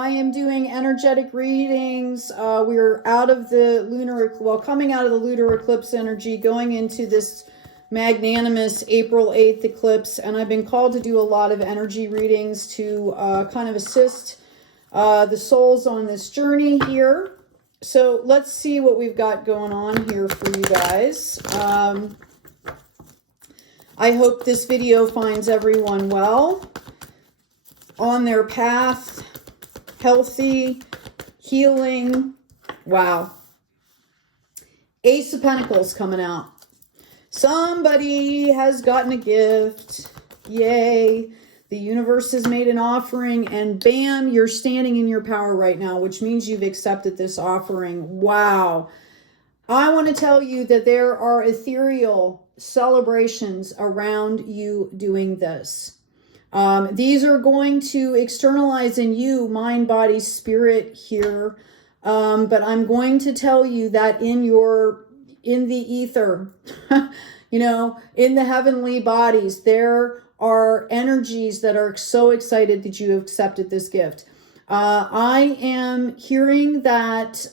I am doing energetic readings. We're out of the coming out of the lunar eclipse energy, going into this magnanimous April 8th eclipse. And I've been called to do a lot of energy readings to kind of assist the souls on this journey here. So let's see what we've got going on here for you guys. I hope this video finds everyone well, on their path, healthy, healing. Wow. Ace of Pentacles coming out. Somebody has gotten a gift. Yay. The universe has made an offering and bam, you're standing in your power right now, which means you've accepted this offering. Wow. I want to tell you that there are ethereal celebrations around you doing this. These are going to externalize in you, mind, body, spirit here. But I'm going to tell you that in the ether, in the heavenly bodies, there are energies that are so excited that you have accepted this gift. I am hearing that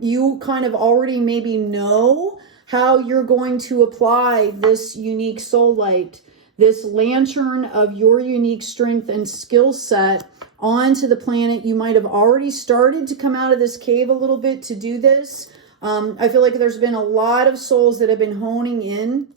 you kind of already maybe know how you're going to apply this unique soul light, this lantern of your unique strength and skill set onto the planet. You might have already started to come out of this cave a little bit to do this. I feel like there's been a lot of souls that have been honing in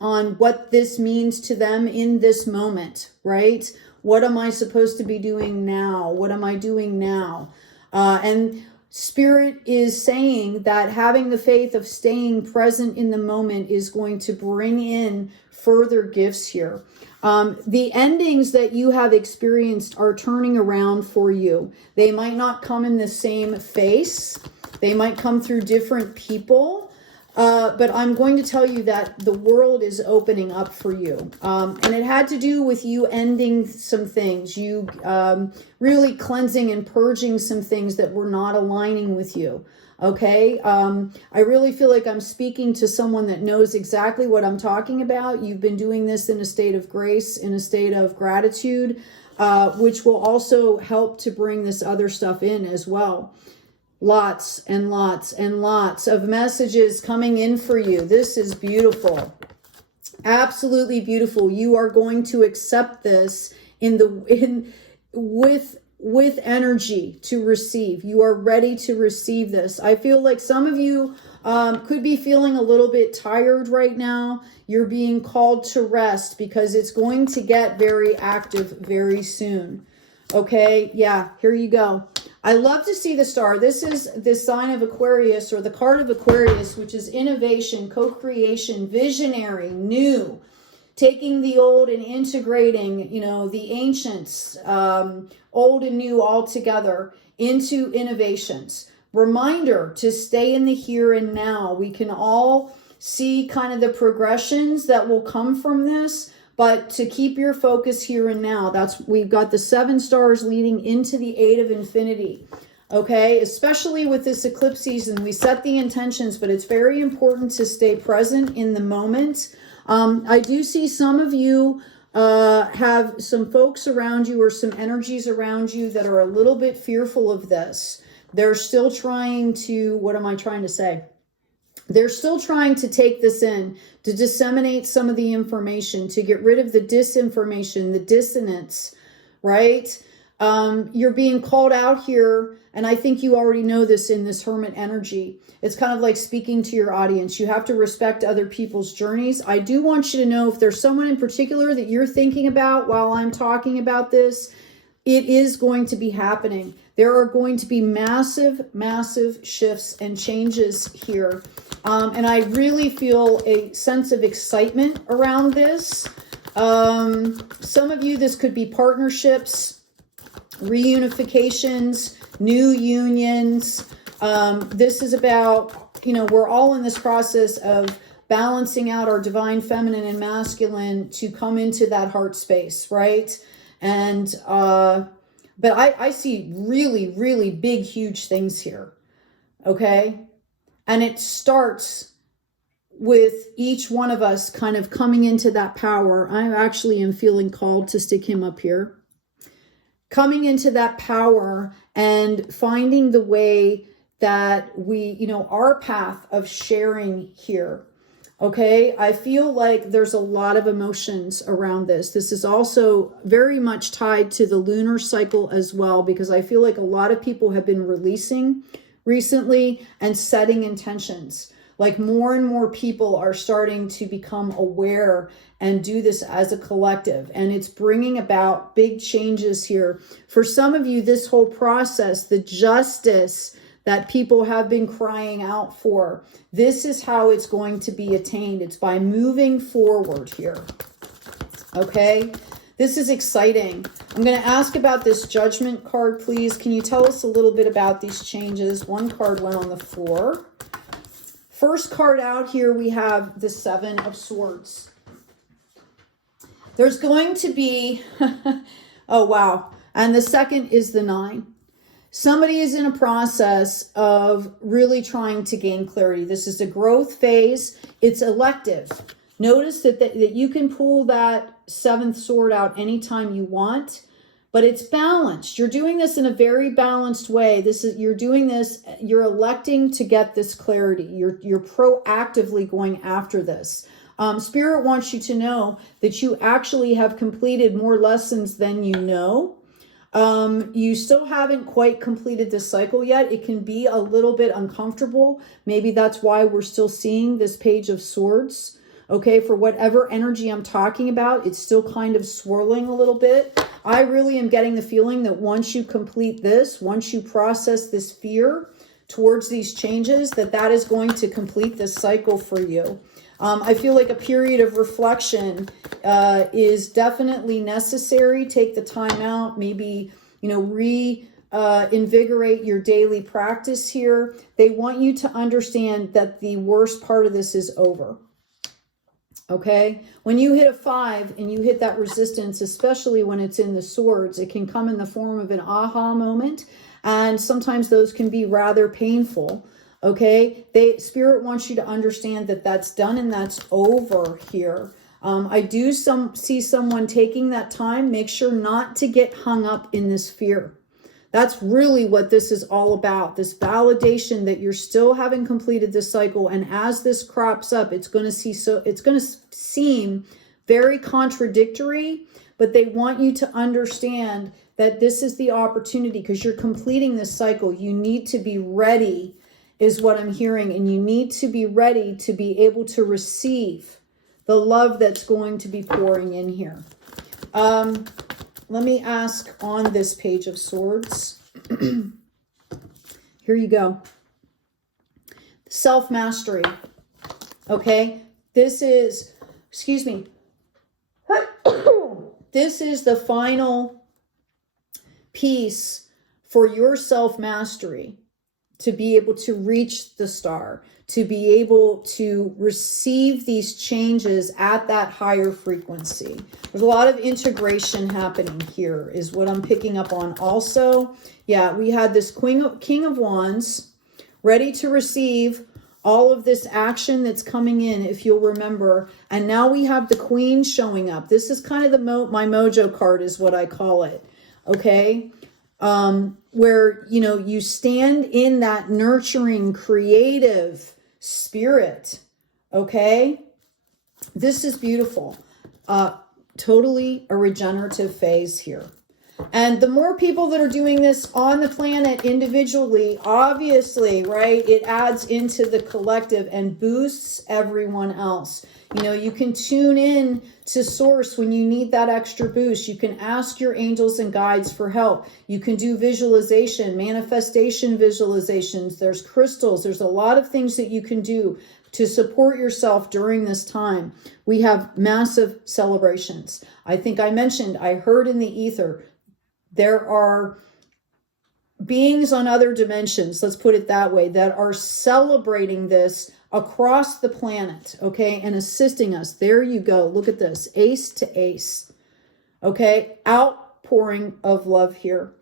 on what this means to them in this moment, right? What am I supposed to be doing now? What am I doing now? And Spirit is saying that having the faith of staying present in the moment is going to bring in further gifts here. The endings that you have experienced are turning around for you. They might not come in the same face. They might come through different people. But I'm going to tell you that the world is opening up for you. And it had to do with you ending some things, you really cleansing and purging some things that were not aligning with you. Okay. I really feel like I'm speaking to someone that knows exactly what I'm talking about. You've been doing this in a state of grace, in a state of gratitude, which will also help to bring this other stuff in as well. Lots and lots and lots of messages coming in for you. this is beautiful. Absolutely beautiful. You are going to accept this with energy to receive. You are ready to receive this. I feel like some of you could be feeling a little bit tired right now. You're being called to rest because it's going to get very active very soon. Okay, yeah, here you go. I love to see the star. This is the sign of Aquarius, or the card of Aquarius, which is innovation, co-creation, visionary, new, taking the old and integrating, the ancients, old and new all together into innovations. Reminder to stay in the here and now. We can all see kind of the progressions that will come from this, but to keep your focus here and now. We've got the 7 stars leading into the 8 of infinity. Okay, especially with this eclipse season, we set the intentions, but it's very important to stay present in the moment. I do see some of you have some folks around you or some energies around you that are a little bit fearful of this. They're still trying to, what am I trying to say? They're still trying to take this in, to disseminate some of the information, to get rid of the disinformation, the dissonance, right? You're being called out here, and I think you already know this in this hermit energy. It's kind of like speaking to your audience. You have to respect other people's journeys. I do want you to know if there's someone in particular that you're thinking about while I'm talking about this, it is going to be happening. There are going to be massive, massive shifts and changes here. And I really feel a sense of excitement around this. Some of you, this could be partnerships, reunifications, new unions. This is about, we're all in this process of balancing out our divine feminine and masculine to come into that heart space, right? And, but I see really, really big, huge things here. Okay. And it starts with each one of us kind of coming into that power. I actually am feeling called to stick him up here. coming into that power and finding the way that we, you know, our path of sharing here. Okay, I feel like there's a lot of emotions around this. This is also very much tied to the lunar cycle as well, because I feel like a lot of people have been releasing recently and setting intentions. Like more and more people are starting to become aware and do this as a collective. And it's bringing about big changes here. For some of you, this whole process, the justice that people have been crying out for, this is how it's going to be attained. It's by moving forward here. Okay, this is exciting. I'm going to ask about this Judgment card, please. Can you tell us a little bit about these changes? One card went on the floor. First card out here, we have the Seven of Swords. There's going to be, oh wow, and the second is the Nine. Somebody is in a process of really trying to gain clarity. This is a growth phase. It's elective. Notice that you can pull that seventh sword out anytime you want, but it's balanced. You're doing this in a very balanced way. You're doing this, you're electing to get this clarity. You're proactively going after this. Spirit wants you to know that you actually have completed more lessons than you know. You still haven't quite completed this cycle yet. It can be a little bit uncomfortable. Maybe that's why we're still seeing this Page of Swords. Okay, for whatever energy I'm talking about, it's still kind of swirling a little bit. I really am getting the feeling that once you complete this, once you process this fear towards these changes, that is going to complete this cycle for you. I feel like a period of reflection is definitely necessary. Take the time out, maybe, you know, invigorate your daily practice here. They want you to understand that the worst part of this is over. Okay, when you hit a 5 and you hit that resistance, especially when it's in the swords, it can come in the form of an aha moment, and sometimes those can be rather painful. Okay, Spirit wants you to understand that that's done and that's over here. I do see someone taking that time. Make sure not to get hung up in this fear. That's really what this is all about. This validation that you're still having completed this cycle, and as this crops up, it's going to seem very contradictory, but they want you to understand that this is the opportunity because you're completing this cycle. You need to be ready, is what I'm hearing, and you need to be ready to be able to receive the love that's going to be pouring in here. Let me ask on this Page of Swords. Here you go. Self-mastery. Okay, this is, excuse me, this is the final piece for your self-mastery, to be able to reach the star, to be able to receive these changes at that higher frequency. There's a lot of integration happening here is what I'm picking up on also. Yeah, we had this King of Wands ready to receive all of this action that's coming in, if you'll remember. And now we have the Queen showing up. This is kind of my mojo card is what I call it. Okay. Where, you know, you stand in that nurturing, creative spirit. Okay. This is beautiful. Totally a regenerative phase here. And the more people that are doing this on the planet individually, obviously, right, it adds into the collective and boosts everyone else. You know, you can tune in to Source when you need that extra boost. You can ask your angels and guides for help. You can do visualization, manifestation visualizations. There's crystals. There's a lot of things that you can do to support yourself during this time. We have massive celebrations. I think I mentioned, I heard in the ether, there are beings on other dimensions, let's put it that way, that are celebrating this across the planet, okay, and assisting us. There you go. Look at this. Ace to ace. Okay, outpouring of love here.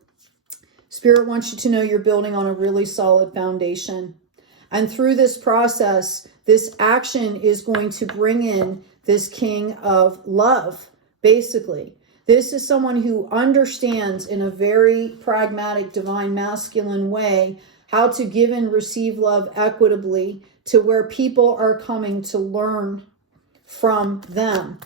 Spirit wants you to know you're building on a really solid foundation. And through this process, this action is going to bring in this King of Love, basically. This is someone who understands in a very pragmatic, divine masculine way how to give and receive love equitably to where people are coming to learn from them.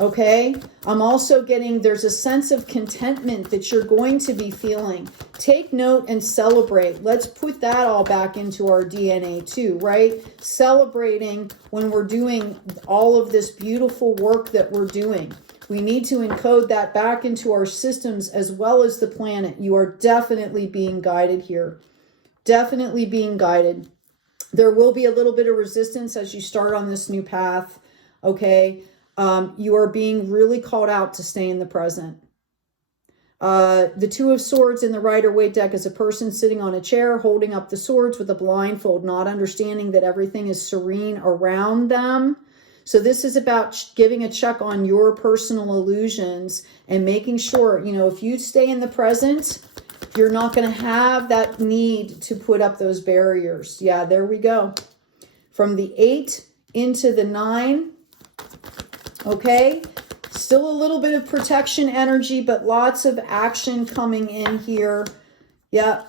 Okay? I'm also getting, there's a sense of contentment that you're going to be feeling. Take note and celebrate. Let's put that all back into our DNA too, right? Celebrating when we're doing all of this beautiful work that we're doing. We need to encode that back into our systems as well as the planet. You are definitely being guided here. Definitely being guided. There will be a little bit of resistance as you start on this new path. Okay? You are being really called out to stay in the present. The Two of Swords in the Rider-Waite deck is a person sitting on a chair holding up the swords with a blindfold, not understanding that everything is serene around them. So this is about giving a check on your personal illusions and making sure, you know, if you stay in the present, you're not going to have that need to put up those barriers. Yeah, there we go. From the 8 into the 9. Okay. Still a little bit of protection energy, but lots of action coming in here. Yeah.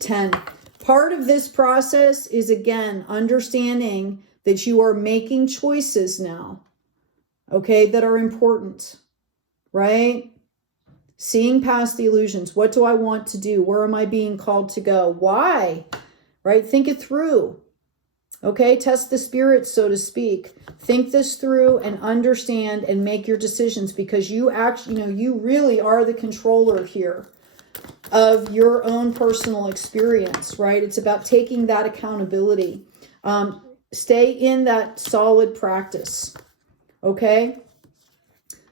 10. Part of this process is, again, understanding that you are making choices now, okay, that are important, right? Seeing past the illusions. What do I want to do? Where am I being called to go? Why? Right? Think it through. Okay? Test the spirit, so to speak. Think this through and understand and make your decisions, because you actually, you know, you really are the controller here of your own personal experience, right? It's about taking that accountability. Stay in that solid practice. Okay?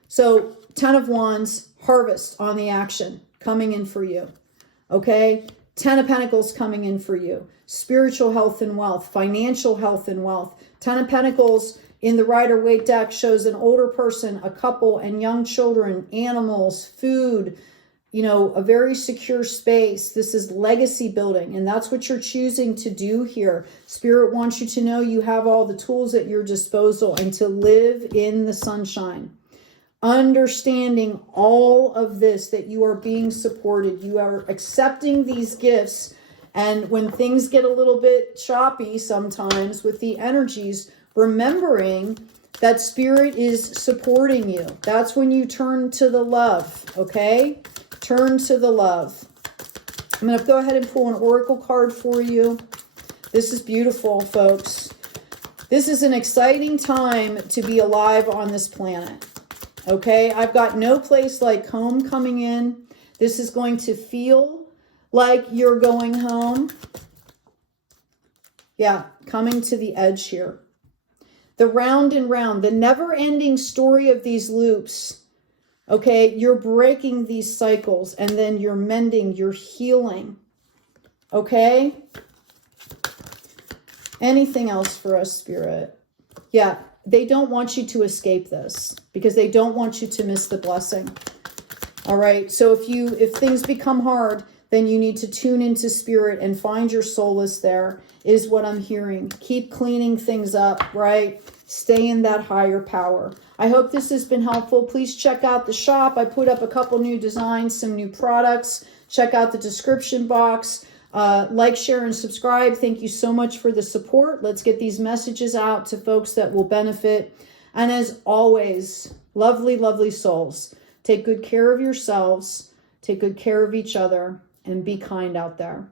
So 10 of Wands, harvest on the action coming in for you. Okay? 10 of Pentacles coming in for you. Spiritual health and wealth, financial health and wealth. 10 of Pentacles in the Rider-Waite deck shows an older person, a couple, and young children, animals, food, you know, a very secure space. This is legacy building, and that's what you're choosing to do here. Spirit wants you to know you have all the tools at your disposal and to live in the sunshine. Understanding all of this, that you are being supported. You are accepting these gifts, and when things get a little bit choppy sometimes with the energies, remembering that Spirit is supporting you. That's when you turn to the love, okay? Turn to the love. I'm going to go ahead and pull an oracle card for you. This is beautiful, folks. This is an exciting time to be alive on this planet. Okay, I've got no place like home coming in. This is going to feel like you're going home. Yeah, coming to the edge here. The round and round, the never-ending story of these loops. Okay, you're breaking these cycles, and then you're mending, you're healing. Okay? Anything else for us, Spirit? Yeah, they don't want you to escape this because they don't want you to miss the blessing. All right, so if things become hard, then you need to tune into Spirit and find your solace there, is what I'm hearing. Keep cleaning things up, right? Stay in that higher power. I hope this has been helpful. Please check out the shop. I put up a couple new designs, some new products. Check out the description box. Like, share, and subscribe. Thank you so much for the support. Let's get these messages out to folks that will benefit. And as always, lovely, lovely souls, take good care of yourselves, take good care of each other, and be kind out there.